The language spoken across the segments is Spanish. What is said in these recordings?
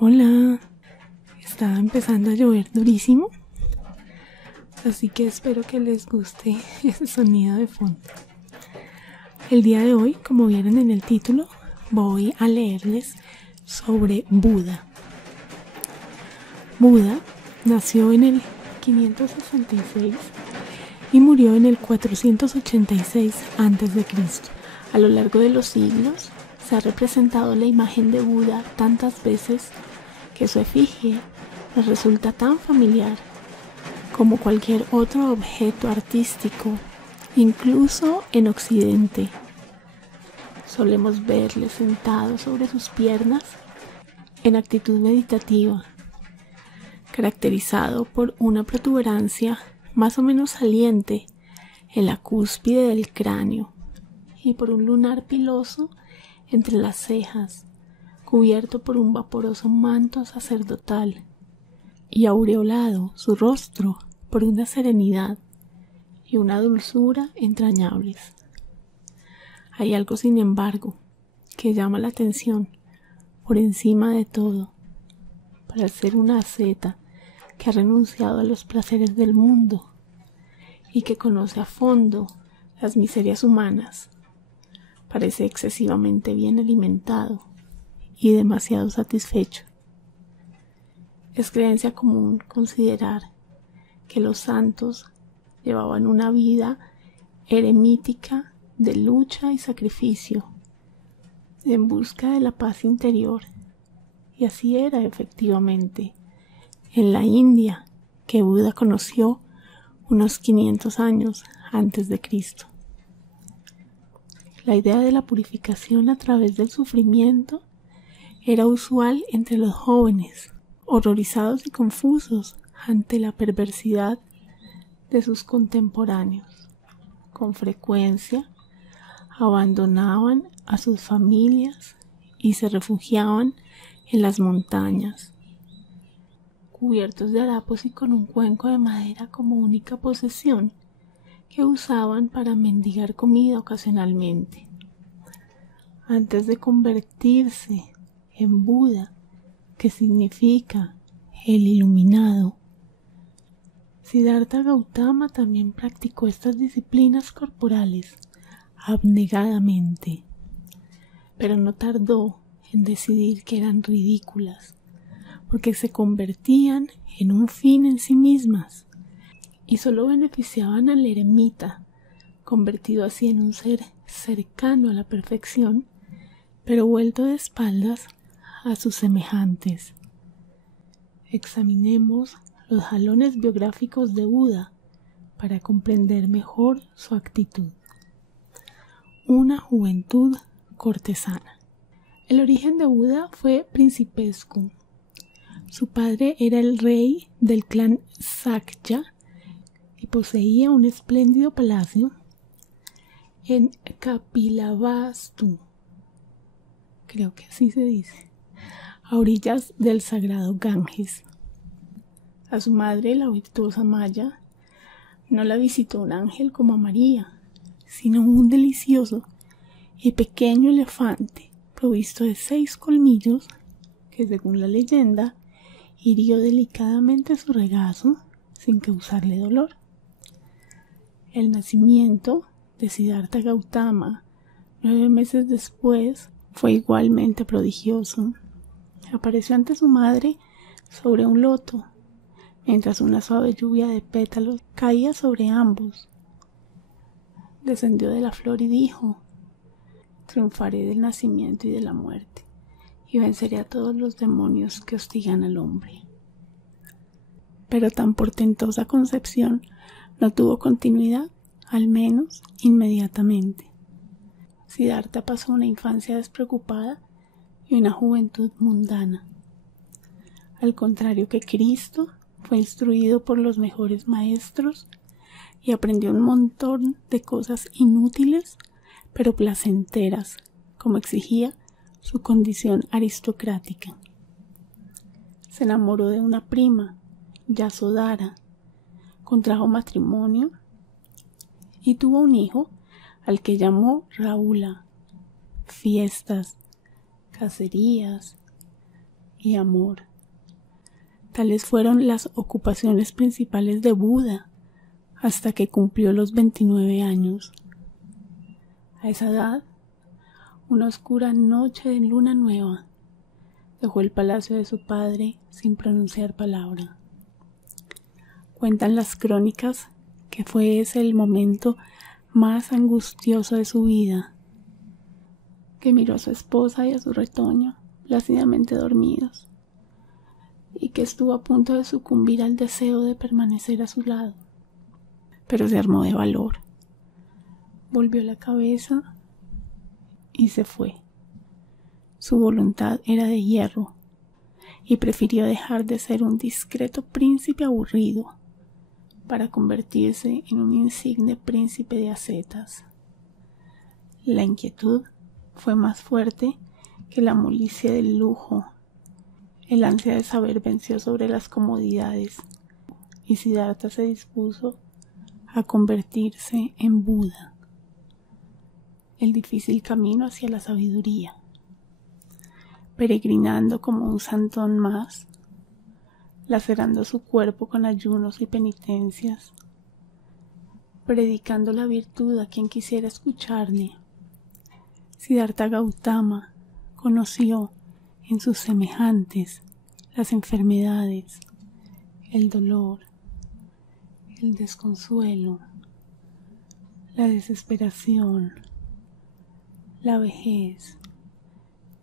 Hola, está empezando a llover durísimo, así que espero que les guste ese sonido de fondo. El día de hoy, como vieron en el título, voy a leerles sobre Buda. Buda nació en el 566 y murió en el 486 a.C. A lo largo de los siglos se ha representado la imagen de Buda tantas veces que su efigie nos resulta tan familiar como cualquier otro objeto artístico, incluso en Occidente. Solemos verle sentado sobre sus piernas en actitud meditativa, caracterizado por una protuberancia más o menos saliente en la cúspide del cráneo y por un lunar piloso entre las cejas, cubierto por un vaporoso manto sacerdotal, y aureolado su rostro por una serenidad y una dulzura entrañables. Hay algo, sin embargo, que llama la atención por encima de todo. Para ser una asceta que ha renunciado a los placeres del mundo y que conoce a fondo las miserias humanas, parece excesivamente bien alimentado y demasiado satisfecho. Es creencia común considerar que los santos llevaban una vida eremítica de lucha y sacrificio en busca de la paz interior, y así era efectivamente en la India que Buda conoció unos 500 años antes de Cristo. La idea de la purificación a través del sufrimiento era usual entre los jóvenes, horrorizados y confusos ante la perversidad de sus contemporáneos. Con frecuencia abandonaban a sus familias y se refugiaban en las montañas, cubiertos de harapos y con un cuenco de madera como única posesión, que usaban para mendigar comida ocasionalmente. Antes de convertirse en Buda, que significa el iluminado, Siddhartha Gautama también practicó estas disciplinas corporales abnegadamente, pero no tardó en decidir que eran ridículas, porque se convertían en un fin en sí mismas y solo beneficiaban al eremita, convertido así en un ser cercano a la perfección, pero vuelto de espaldas a sus semejantes. Examinemos los jalones biográficos de Buda para comprender mejor su actitud. Una juventud cortesana. El origen de Buda fue principesco. Su padre era el rey del clan Sakya y poseía un espléndido palacio en Kapilavastu, creo que así se dice, a orillas del sagrado Ganges. A su madre, la virtuosa Maya, no la visitó un ángel como a María, sino un delicioso y pequeño elefante provisto de 6 colmillos que, según la leyenda, hirió delicadamente su regazo sin causarle dolor. El nacimiento de Siddhartha Gautama 9 meses después fue igualmente prodigioso. Apareció ante su madre sobre un loto, mientras una suave lluvia de pétalos caía sobre ambos. Descendió de la flor y dijo: triunfaré del nacimiento y de la muerte, y venceré a todos los demonios que hostigan al hombre. Pero tan portentosa concepción no tuvo continuidad, al menos inmediatamente. Siddhartha pasó una infancia despreocupada y una juventud mundana. Al contrario que Cristo, fue instruido por los mejores maestros y aprendió un montón de cosas inútiles pero placenteras, como exigía su condición aristocrática. Se enamoró de una prima, Yasodhara, contrajo matrimonio y tuvo un hijo al que llamó Rahula. Fiestas, cacerías y amor. Tales fueron las ocupaciones principales de Buda hasta que cumplió los 29 años. A esa edad, una oscura noche de luna nueva, dejó el palacio de su padre sin pronunciar palabra. Cuentan las crónicas que fue ese el momento más angustioso de su vida, que miró a su esposa y a su retoño plácidamente dormidos, y que estuvo a punto de sucumbir al deseo de permanecer a su lado. Pero se armó de valor, volvió la cabeza y se fue. Su voluntad era de hierro y prefirió dejar de ser un discreto príncipe aburrido para convertirse en un insigne príncipe de ascetas. La inquietud fue más fuerte que la molicie del lujo. El ansia de saber venció sobre las comodidades y Siddhartha se dispuso a convertirse en Buda, el difícil camino hacia la sabiduría. Peregrinando como un santón más, lacerando su cuerpo con ayunos y penitencias, predicando la virtud a quien quisiera escucharle, Siddhartha Gautama conoció en sus semejantes las enfermedades, el dolor, el desconsuelo, la desesperación, la vejez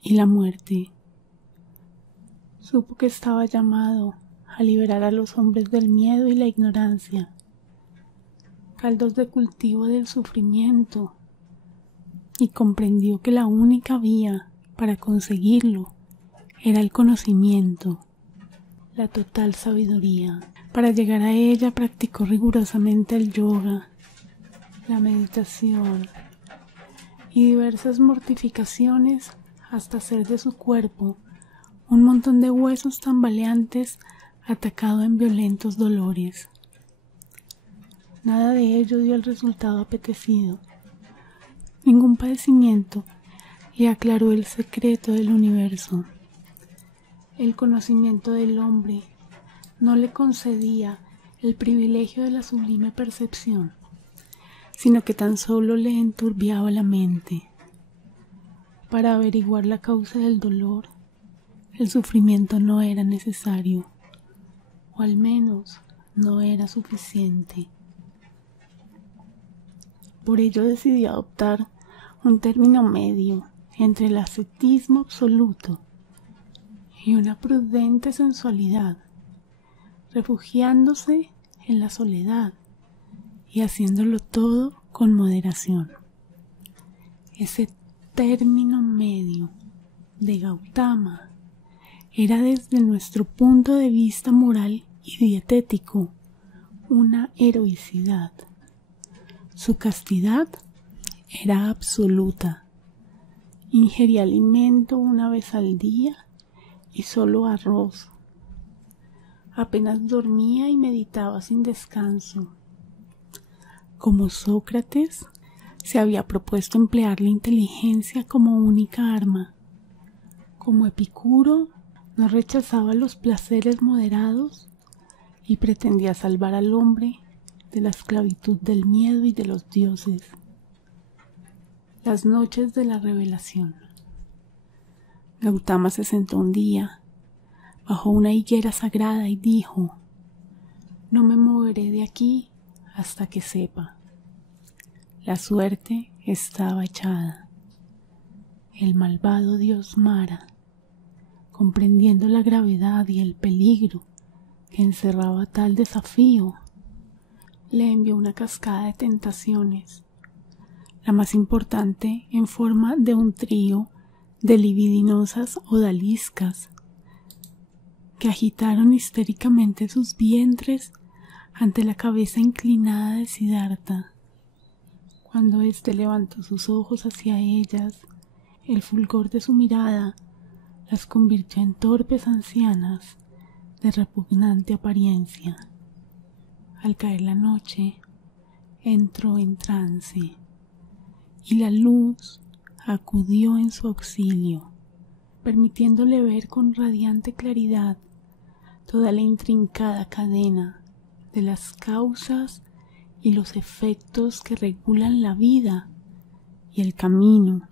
y la muerte. Supo que estaba llamado a liberar a los hombres del miedo y la ignorancia, caldos de cultivo del sufrimiento, y comprendió que la única vía para conseguirlo era el conocimiento, la total sabiduría. Para llegar a ella practicó rigurosamente el yoga, la meditación y diversas mortificaciones hasta hacer de su cuerpo un montón de huesos tambaleantes atacado en violentos dolores. Nada de ello dio el resultado apetecido. Ningún padecimiento le aclaró el secreto del universo. El conocimiento del hombre no le concedía el privilegio de la sublime percepción, sino que tan solo le enturbiaba la mente. Para averiguar la causa del dolor, el sufrimiento no era necesario, o al menos no era suficiente. Por ello decidió adoptar un término medio entre el ascetismo absoluto y una prudente sensualidad, refugiándose en la soledad y haciéndolo todo con moderación. Ese término medio de Gautama era desde nuestro punto de vista moral y dietético una heroicidad. Su castidad era absoluta. Ingería alimento una vez al día y solo arroz. Apenas dormía y meditaba sin descanso. Como Sócrates, se había propuesto emplear la inteligencia como única arma. Como Epicuro, no rechazaba los placeres moderados y pretendía salvar al hombre de la esclavitud del miedo y de los dioses. Las noches de la revelación. Gautama se sentó un día bajo una higuera sagrada y dijo: «No me moveré de aquí hasta que sepa». La suerte estaba echada. El malvado dios Mara, comprendiendo la gravedad y el peligro que encerraba tal desafío, le envió una cascada de tentaciones, la más importante en forma de un trío de libidinosas odaliscas que agitaron histéricamente sus vientres ante la cabeza inclinada de Siddhartha. Cuando éste levantó sus ojos hacia ellas, el fulgor de su mirada las convirtió en torpes ancianas de repugnante apariencia. Al caer la noche, entró en trance y la luz acudió en su auxilio. permitiéndole ver con radiante claridad toda la intrincada cadena de las causas y los efectos que regulan la vida y el camino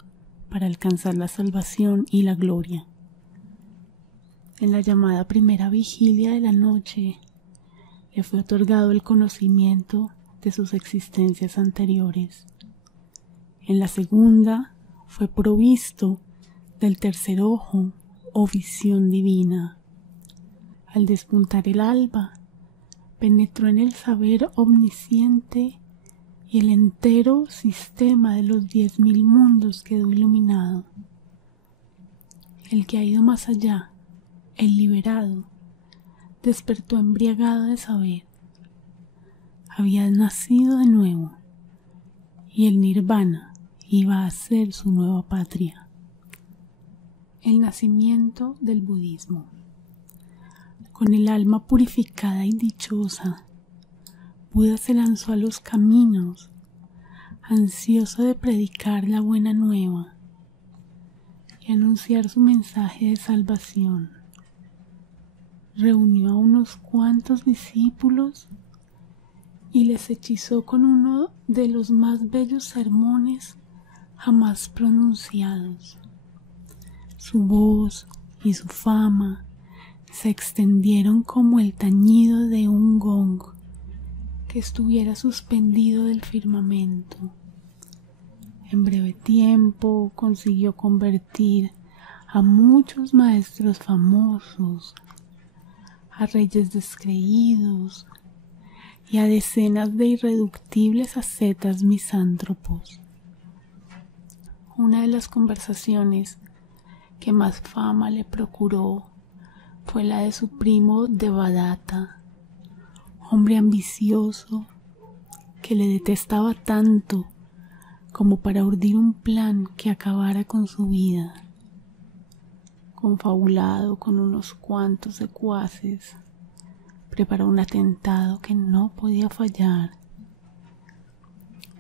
para alcanzar la salvación y la gloria. En la llamada primera vigilia de la noche le fue otorgado el conocimiento de sus existencias anteriores. En la segunda fue provisto del tercer ojo o visión divina. Al despuntar el alba, penetró en el saber omnisciente y el entero sistema de los 10.000 mundos quedó iluminado. El que ha ido más allá, el liberado, despertó embriagado de saber. Había nacido de nuevo y el nirvana iba a ser su nueva patria. El nacimiento del budismo. Con el alma purificada y dichosa, Buda se lanzó a los caminos, ansioso de predicar la buena nueva y anunciar su mensaje de salvación. Reunió a unos cuantos discípulos y les hechizó con uno de los más bellos sermones jamás pronunciados. Su voz y su fama se extendieron como el tañido de un gong que estuviera suspendido del firmamento. En breve tiempo consiguió convertir a muchos maestros famosos, a reyes descreídos y a decenas de irreductibles ascetas misántropos. Una de las conversaciones que más fama le procuró fue la de su primo Devadatta, hombre ambicioso que le detestaba tanto como para urdir un plan que acabara con su vida. Confabulado con unos cuantos secuaces, preparó un atentado que no podía fallar.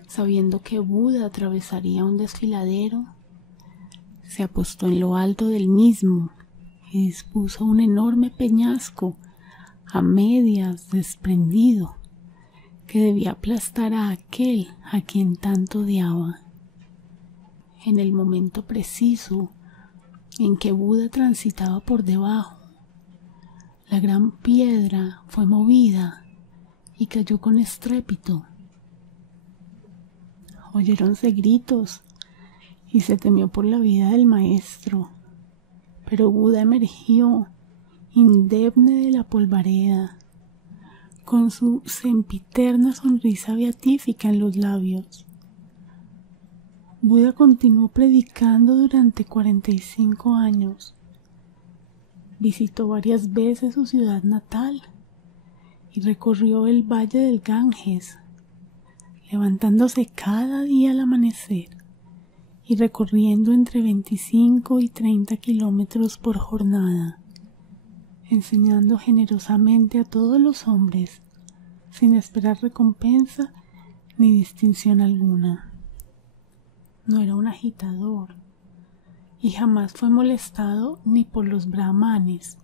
Sabiendo que Buda atravesaría un desfiladero, se apostó en lo alto del mismo y dispuso un enorme peñasco a medias desprendido que debía aplastar a aquel a quien tanto odiaba. En el momento preciso en que Buda transitaba por debajo, la gran piedra fue movida y cayó con estrépito. Oyéronse gritos y se temió por la vida del maestro, pero Buda emergió indemne de la polvareda, con su sempiterna sonrisa beatífica en los labios. Buda continuó predicando durante 45 años. Visitó varias veces su ciudad natal y recorrió el valle del Ganges, levantándose cada día al amanecer y recorriendo entre 25 y 30 kilómetros por jornada, enseñando generosamente a todos los hombres, sin esperar recompensa ni distinción alguna. No era un agitador, y jamás fue molestado ni por los brahmanes,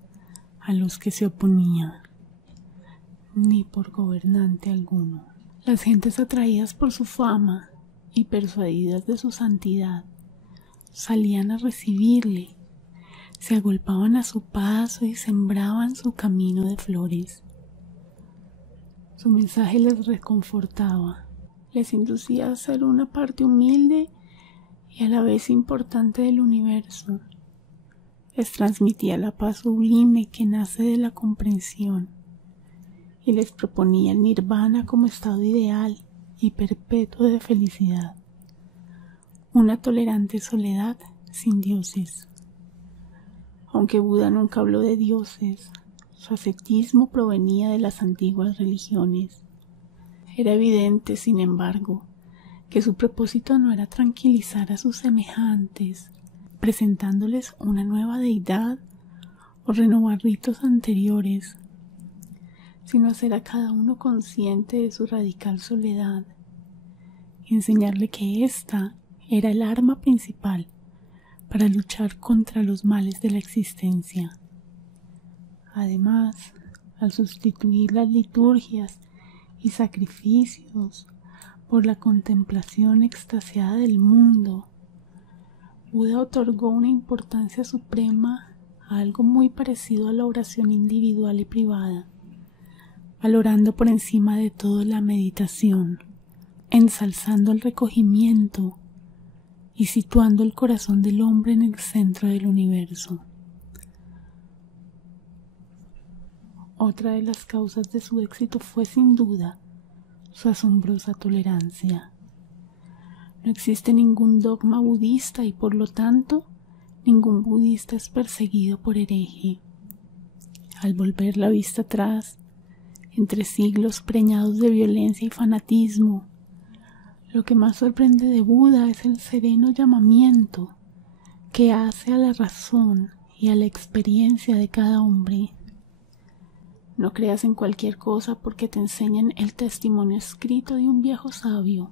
a los que se oponía, ni por gobernante alguno. Las gentes atraídas por su fama y persuadidas de su santidad, salían a recibirle, se agolpaban a su paso y sembraban su camino de flores. Su mensaje les reconfortaba, les inducía a ser una parte humilde y a la vez importante del universo. Les transmitía la paz sublime que nace de la comprensión y les proponía el nirvana como estado ideal y perpetuo de felicidad, una tolerante soledad sin dioses. Aunque Buda nunca habló de dioses, su ascetismo provenía de las antiguas religiones. Era evidente, sin embargo, que su propósito no era tranquilizar a sus semejantes, presentándoles una nueva deidad o renovar ritos anteriores, sino hacer a cada uno consciente de su radical soledad y enseñarle que ésta era el arma principal para luchar contra los males de la existencia. Además, al sustituir las liturgias y sacrificios por la contemplación extasiada del mundo, Buda otorgó una importancia suprema a algo muy parecido a la oración individual y privada, valorando por encima de todo la meditación, ensalzando el recogimiento y situando el corazón del hombre en el centro del universo. Otra de las causas de su éxito fue sin duda su asombrosa tolerancia. No existe ningún dogma budista y por lo tanto ningún budista es perseguido por hereje. Al volver la vista atrás, entre siglos preñados de violencia y fanatismo, lo que más sorprende de Buda es el sereno llamamiento que hace a la razón y a la experiencia de cada hombre. No creas en cualquier cosa porque te enseñan el testimonio escrito de un viejo sabio.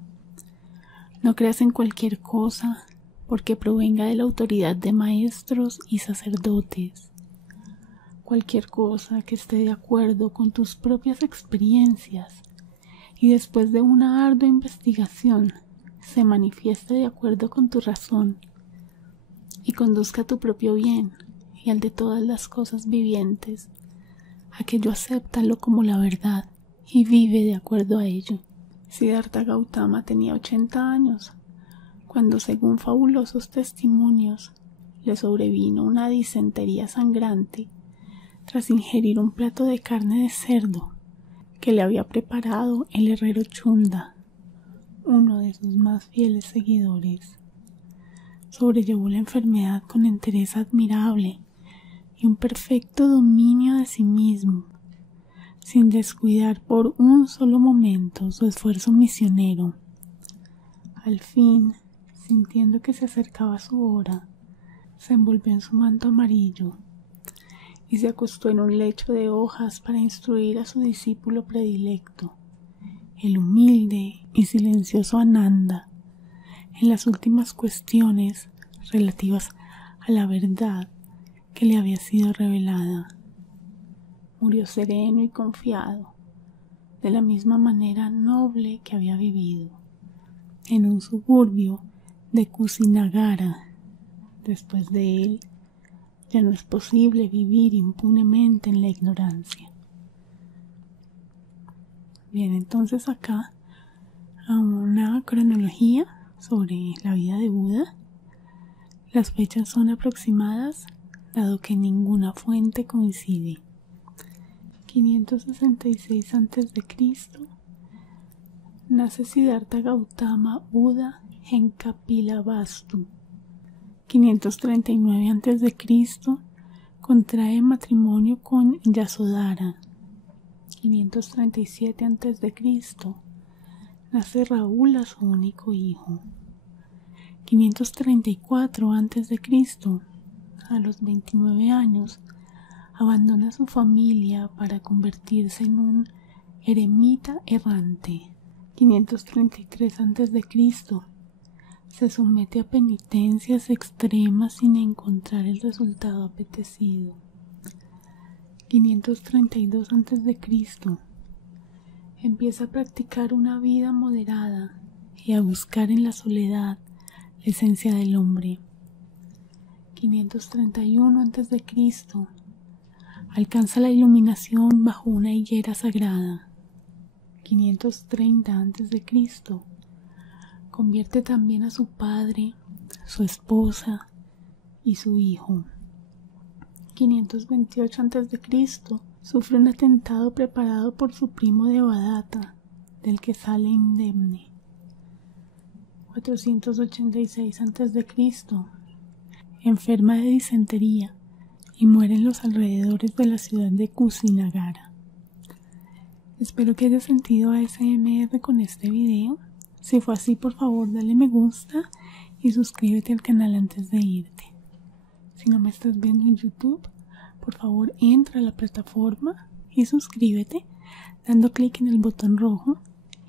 No creas en cualquier cosa porque provenga de la autoridad de maestros y sacerdotes. Cualquier cosa que esté de acuerdo con tus propias experiencias y después de una ardua investigación se manifieste de acuerdo con tu razón y conduzca a tu propio bien y al de todas las cosas vivientes, aquello acéptalo como la verdad y vive de acuerdo a ello. Siddhartha Gautama tenía 80 años cuando, según fabulosos testimonios, le sobrevino una disentería sangrante tras ingerir un plato de carne de cerdo que le había preparado el herrero Chunda, uno de sus más fieles seguidores. Sobrellevó la enfermedad con entereza admirable y un perfecto dominio de sí mismo, sin descuidar por un solo momento su esfuerzo misionero. Al fin, sintiendo que se acercaba su hora, se envolvió en su manto amarillo y se acostó en un lecho de hojas para instruir a su discípulo predilecto, el humilde y silencioso Ananda, en las últimas cuestiones relativas a la verdad que le había sido revelada. Murió sereno y confiado, de la misma manera noble que había vivido, en un suburbio de Kusinagara. Después de él, ya no es posible vivir impunemente en la ignorancia. Bien, entonces acá a una cronología sobre la vida de Buda. Las fechas son aproximadas, dado que ninguna fuente coincide. 566 a.C. nace Siddhartha Gautama Buda en Kapilavastu. 539 a.C. contrae matrimonio con Yasodhara. 537 a.C. nace Raúl, su único hijo. 534 a.C. a los 29 años abandona su familia para convertirse en un eremita errante. 533 a.C. se somete a penitencias extremas sin encontrar el resultado apetecido. 532 a.C. empieza a practicar una vida moderada y a buscar en la soledad la esencia del hombre. 531 a.C. alcanza la iluminación bajo una higuera sagrada. 530 a.C. convierte también a su padre, su esposa y su hijo. 528 a.C. sufre un atentado preparado por su primo Devadatta, del que sale indemne. 486 a.C. enferma de disentería y muere en los alrededores de la ciudad de Kusinagara. Espero que hayas sentido ASMR con este video. Si fue así, por favor dale me gusta y suscríbete al canal antes de irte. Si no me estás viendo en YouTube, por favor entra a la plataforma y suscríbete dando clic en el botón rojo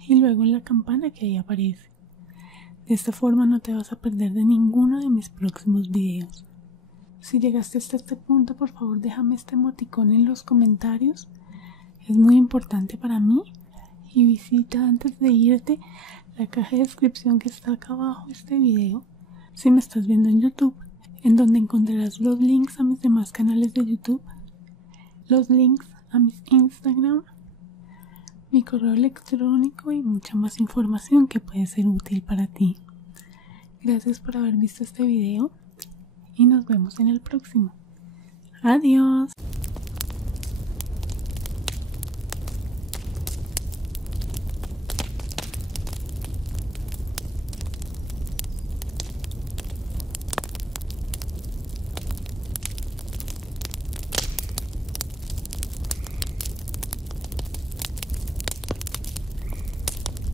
y luego en la campana que ahí aparece. De esta forma no te vas a perder de ninguno de mis próximos videos. Si llegaste hasta este punto, por favor déjame este emoticón en los comentarios. Es muy importante para mí. Y visita antes de irte la caja de descripción que está acá abajo de este video. Si me estás viendo en YouTube, en donde encontrarás los links a mis demás canales de YouTube, los links a mis Instagram, mi correo electrónico y mucha más información que puede ser útil para ti. Gracias por haber visto este video y nos vemos en el próximo. Adiós.